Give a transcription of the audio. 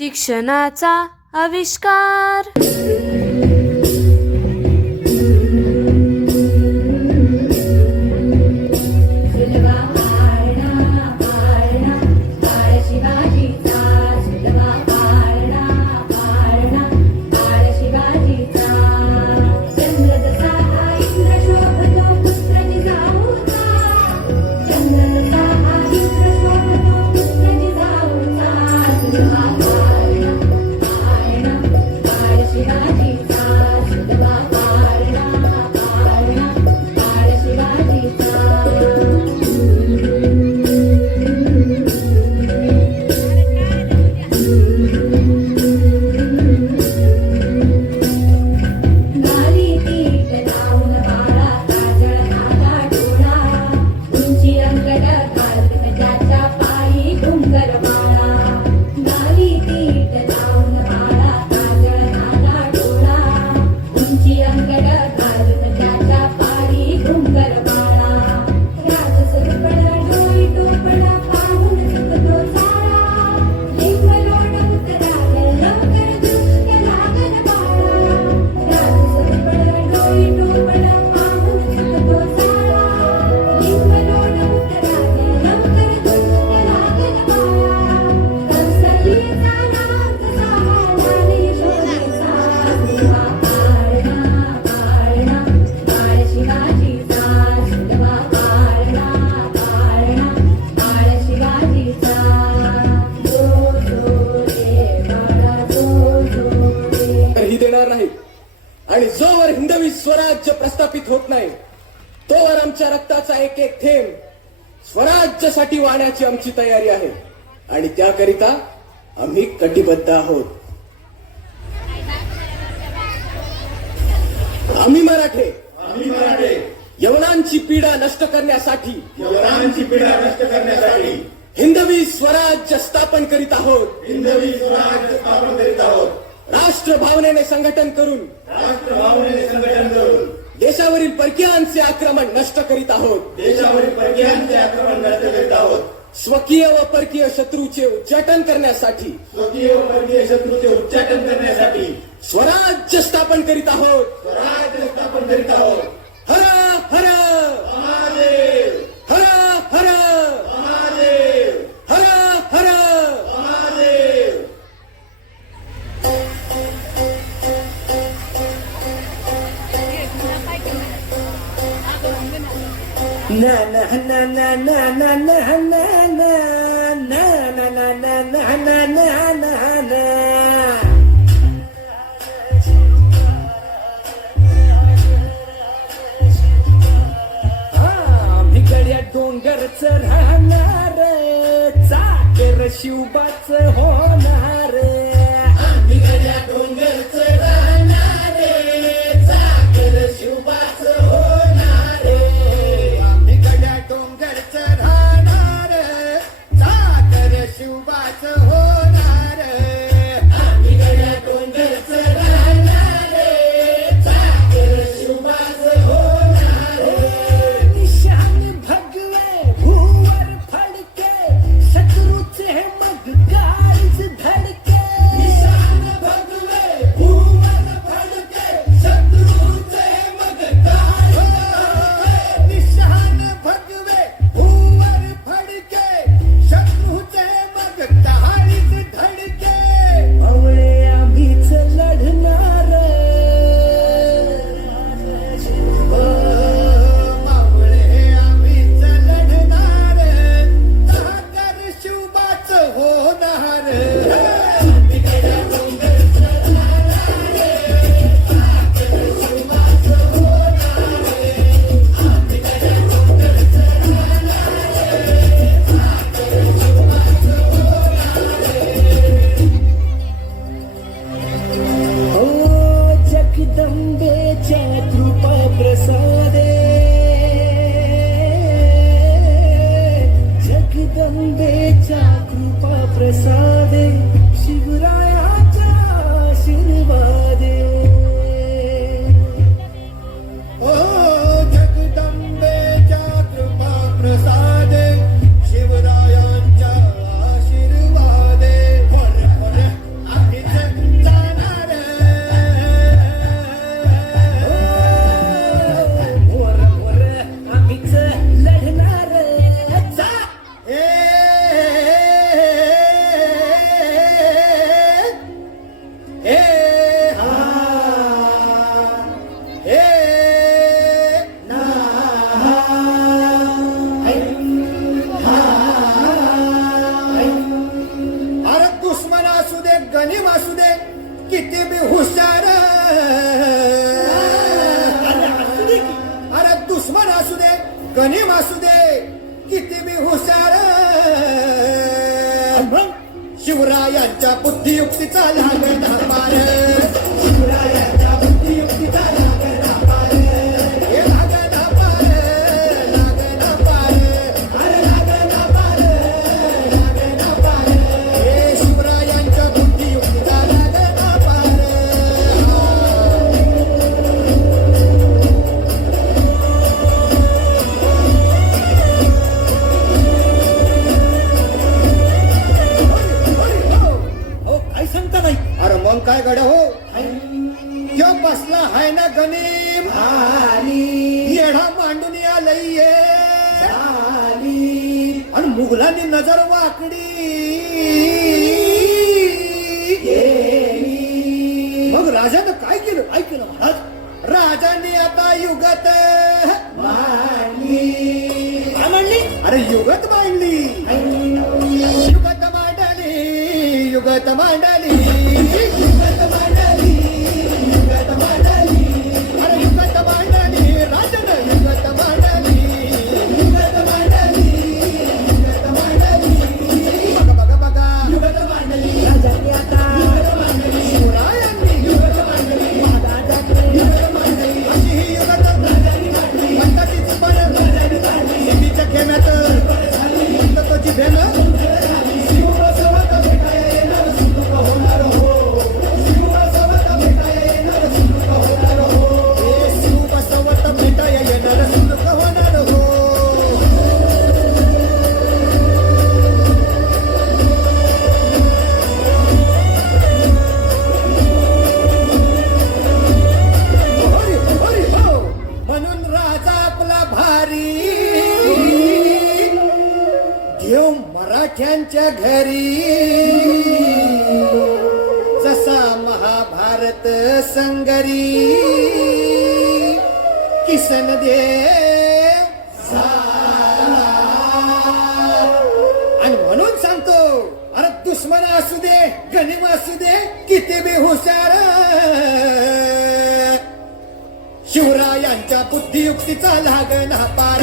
शिक्षणाचा आविष्कार. आणि जोवर हिंदवी स्वराज्य प्रस्थापित होत नाही तोवर आमच्या रक्ताचा एक एक थेंब स्वराज्यासाठी वाहण्याची आमची तयारी आहे आणि त्याकरिता आम्ही कटिबद्ध आहोत. आम्ही मराठे यवनांची पीडा नष्ट करण्यासाठी हिंदवी स्वराज्य स्थापन करीत आहोत. राष्ट्र भावनेने संघटन करून देशावरील परकीयांचे आक्रमण नष्ट करीत आहोत. स्वकीय व परकीय शत्रूचे उच्चाटन करण्यासाठी स्वराज्य स्थापन करीत आहोत. हर हर महादेव, हर हर महादेव, हर हर Mahadev. na na na na na na na na na na na na na na na. आम्ही गड्या डोंगरच राहणार चाकर शिवबाच होणार. आम्ही गड्या डोंगरच राहणार चाकर शिवबाच होणार. डोंगरच राहणार चाकर शिवबाच होणार. आम्ही गड्या डोंगरच राहणार चाकर शिवबाच होणार. निशान भगवे भूवर फडके शत्रूचे मग गाडी गणिम असू दे किती बी हुशार, अरे दुश्मन असू दे गणिम असू दे किती बी हुशार, शिवरायांच्या बुद्धियुक्तीचा लागला पार, शिवरायांच्या बुद्धियुक्तीचा लागला पार, हे लागला पार, लागला पार, अरे लागला पार, लागला पार, हे शिवरायांच्या बुद्धियुक्तीचा लागला पार. हो काय सांगता नाही. अरे मग काय गड हो, यो बसला हाय ना गणिम येढा मांडून आलंय, आणि मुघलांनी नजर वाकडी, मग राजानं काय केलं, काय केलं महाराज. राजांनी आता युगत मांडली, काय म्हणली. अरे युगत मांडली, युगत मांडली, युगत मांडली, युगत मांडली, युगत मांडली, अरे युगत मांडली, राजानं युगत मांडली, युगत मांडली, युगत मांडली, बघा बघा बघा युगत मांडली, राजांनी आता युगत मांडली, शिवरायांनी युगत मांडली, महाराजांनी युगत मांडली, अशी ही युगत राजांनी मांडली, म्हणतातीच पण राजांनी मांडली, सिद्धीच्या खेम्यात म्हणतातोची भेन शिवबसवत भेटाया येणार सुखरूप होणार हो, शिवबसवत भेटाया येणार सुखरूप होणार हो, हे शिवबसवत भेटाया येणार सुखरूप होणार हो. हरी हरी हो, म्हणून राजा आपला भारी देव मराठ्यांच्या घरी, जसा महाभारत संगरी किसन दे आणि म्हणून सांगतो, अरे दुश्मन असू दे गणिम असू दे किती बी हुशार, शिवरायांच्या बुद्धियुक्तीचा लागला पार.